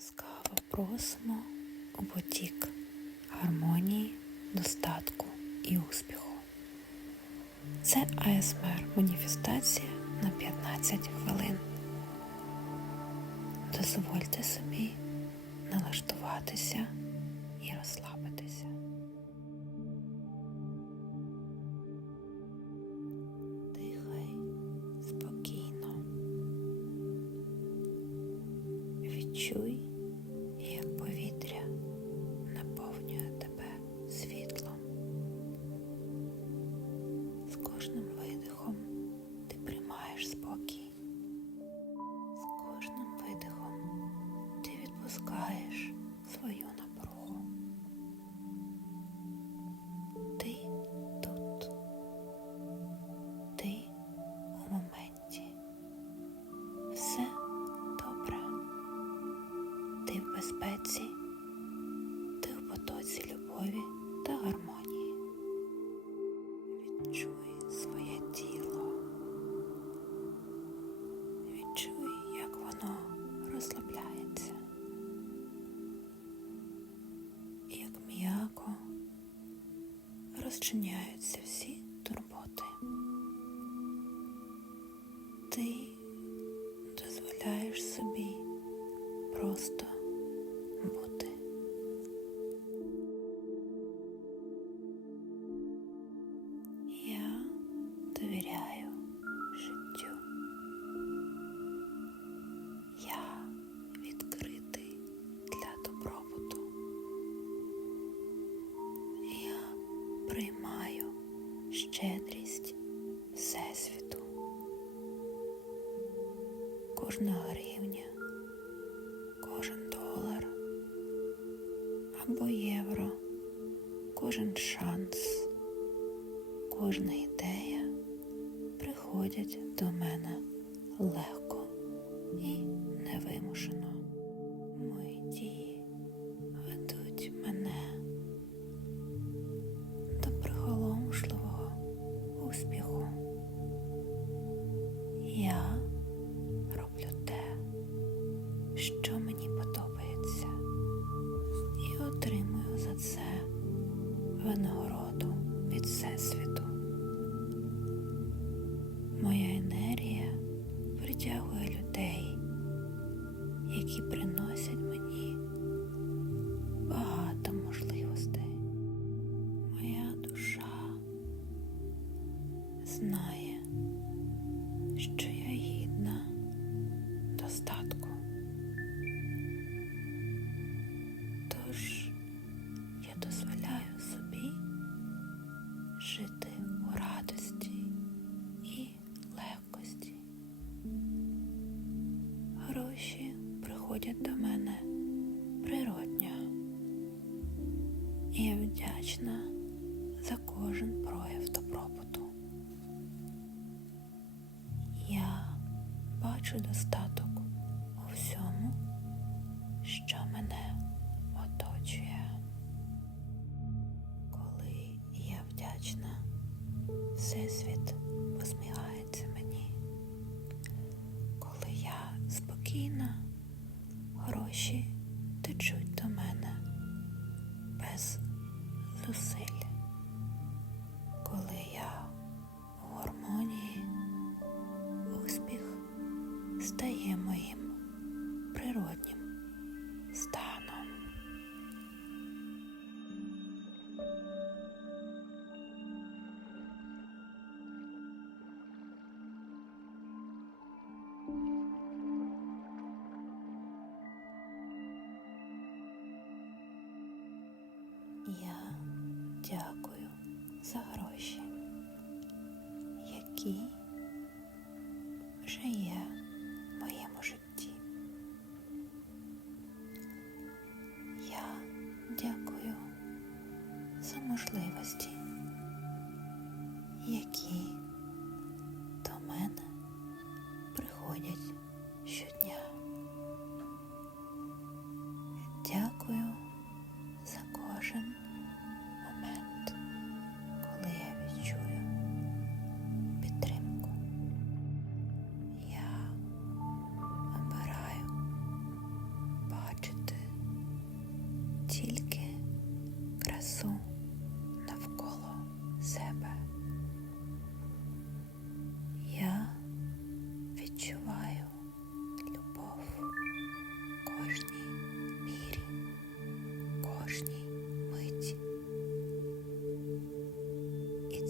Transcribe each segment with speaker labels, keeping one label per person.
Speaker 1: Ласкаво просимо у потік гармонії, достатку і успіху. Це АСМР маніфестація на 15 хвилин. Дозвольте собі налаштуватися і розслабитися. Дихай спокійно. Відчуй, Все добре. Ти в безпеці, ти в потоці любові та гармонії. Відчуй своє тіло. Відчуй, як воно розслабляється. Як м'яко розчиняються всі турботи. Ти дозволяєш собі просто бути. Кожна гривня, кожен долар або євро, кожен шанс, кожна ідея приходять до мене легко і невимушено. Мої дії знає, що я гідна достатку. Тож я дозволяю собі жити у радості і легкості. Гроші приходять до мене природньо. І я вдячна за кожен бачу достаток Я дякую за гроші, які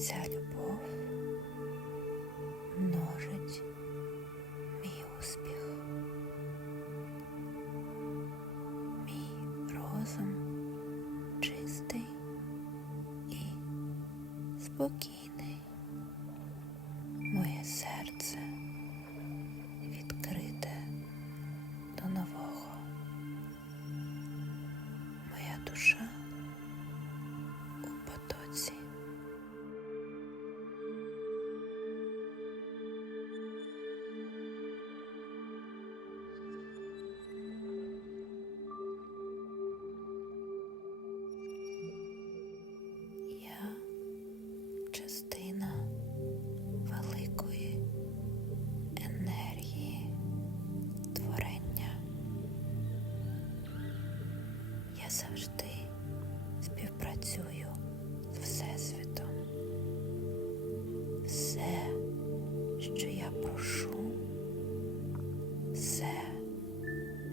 Speaker 1: ця любов множить мій успіх, мій розум чистий і спокійний, моє серце відкрите до нового, моя душа. Завжди співпрацюю з Всесвітом. Все, що я прошу, все,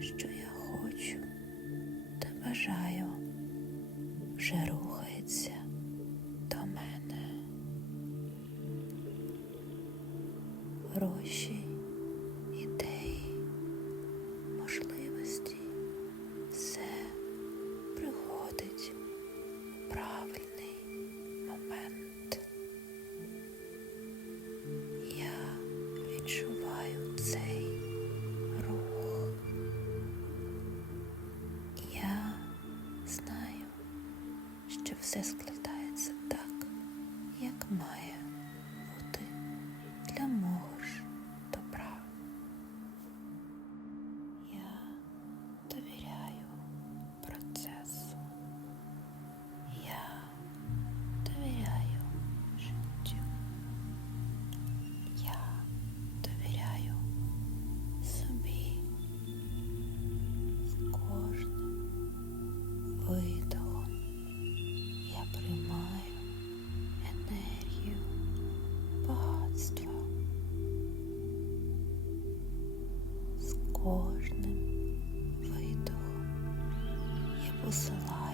Speaker 1: що я хочу та бажаю, вже рухається до мене. Гроші, що кожним видохом. Я посилаю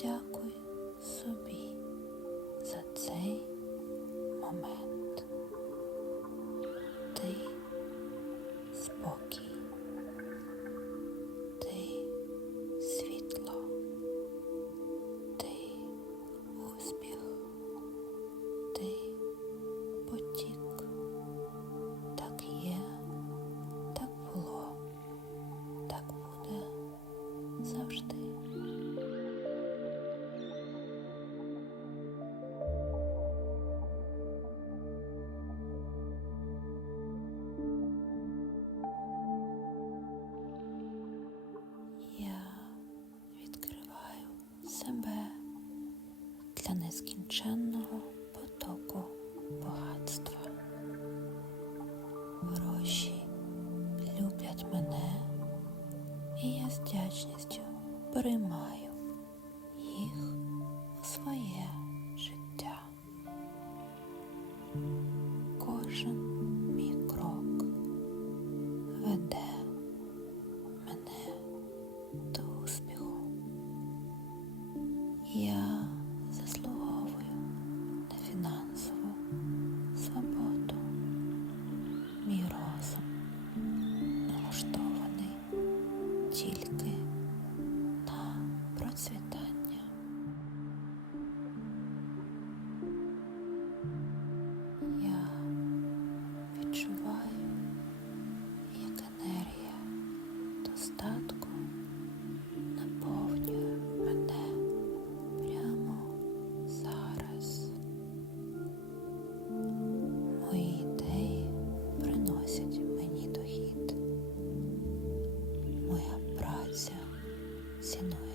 Speaker 1: Подякуй собі за цей момент. Ти спокій, ти світло, ти успіх, ти потік. Так є, так було, так буде завжди. З вдячністю приймаю тільки. ціною.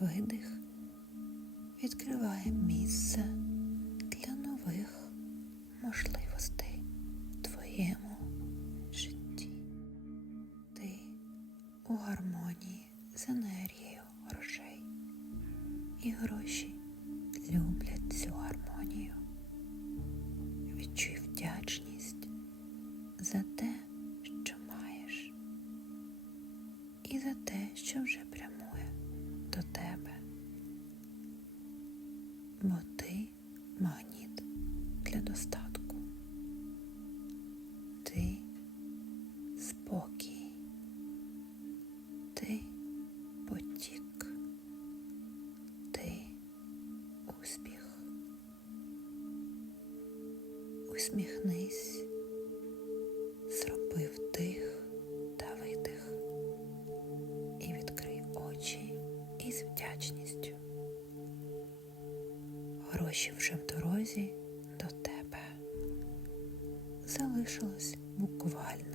Speaker 1: Видих відкриває місце для нових можливостей в твоєму житті. Ти у гармонії з енергією грошей, і гроші люблять цю гармонію. Відчуй вдячність за те, що маєш, і за те, що вже прямує Усміхнись, зроби вдих та видих і відкрий очі із вдячністю. Гроші вже в дорозі до тебе. Залишилось буквально 24 години.